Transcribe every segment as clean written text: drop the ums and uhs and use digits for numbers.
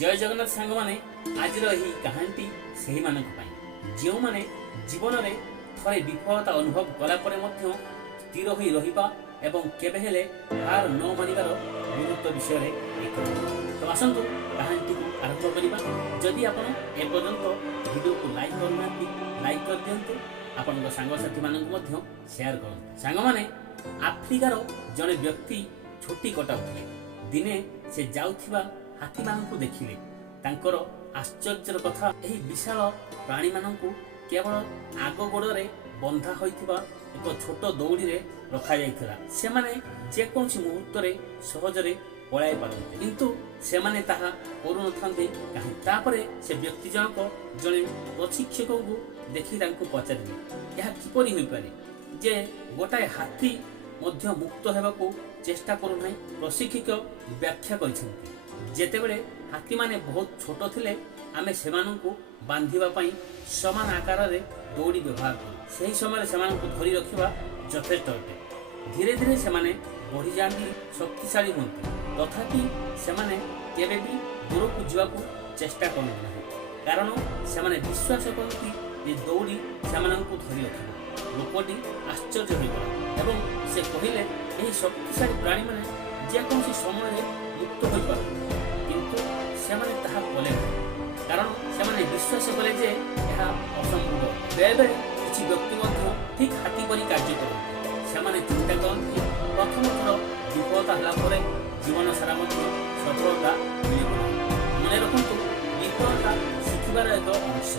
जय जगन्नाथ सांग मैंने आज कहानी से जो मैंने जीवन में थरे विफलता अनुभव कलापर स्थिर हो रहा एवं केबे हेले हार न मानिबार गुरुत्व विषय तो आसतु कहानी को आरंभ करवा। जदि आप एपर्यंत वीडियो को लाइक करना लाइक कर दिंतु आपण सांगसाथी मानक शेयर करूँ। सांग मैंने आफ्रिकार जड़े व्यक्ति छुट्टी कटाऊे दिने से जाउथिबा हाथी मानक देखिले तांकर आश्चर्यर कथा एही विशाल प्राणी मानक केवल आग गोड़े बंधा होइथिबा एक छोट दौड़ी रे रखा जाइथिला। से माने जेकोसी मुहूर्त रे सहजरे पळाई पारते किंतु से माने ताहा करू नथांते काहे। तापरे से व्यक्ति जनक जने प्रशिक्षक को देखि तांको पचारिले यह किपरि होई पारे जे गोटाए हाथी मध्य मुक्त हेबाकू चेष्टा करू नाही। प्रशिक्षक व्याख्या करिसेंती जेतेबेले हाथी माने बहुत छोट थिले आमे सेमानंकु बांधिबा पई समान आकार रे दौड़ी व्यवहार करू। सही समय सेमानंकु धरि रखिबा यथेष्ट अटे। धीरे धीरे सेमाने बढ़ी जाती शक्तिशाली होती तथापि सेमाने केबे भी दूर को जीवाकू चेष्टा करते नहीं कारण सेमाने विश्वास करती जे दौड़ी सेमानंकु धरि रखिबो। लोकटी आश्चर्य होइगला एवं से कहिले एही शक्तिशाली प्राणी माने जेकोसी समय रे मुक्त होई पारନ୍ତି किंतु सेमाने ताहा कले कारण सेमाने विश्वास कले जे यह असंभव। बेले बेले किछि व्यक्ति मध्य ठीक हाथी परि कार्य करନ୍ତି। सेमाने चिंता करନ୍ତି प्रथम थर विफलता होला परे जीवन सारा मध्य सफलता मिलिब नाही। मने रखन्तु विफलता शिखिबार एक अंश।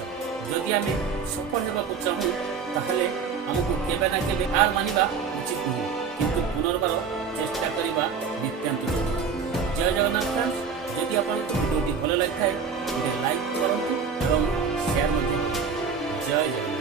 जदि आमे सफल हेबाकू चाहू ताहले हमकु केबे ना केबे हार मानिबा उचित नुहे किंतु पुनर्बार चेष्टा करिबा नित्यांत जरूरी। जय जगन्नाथ फ्रेंड्स, जदि आपको वीडियोटी भल लगी थाए लाइक करूँ और शेयर। जय जगन्नाथ।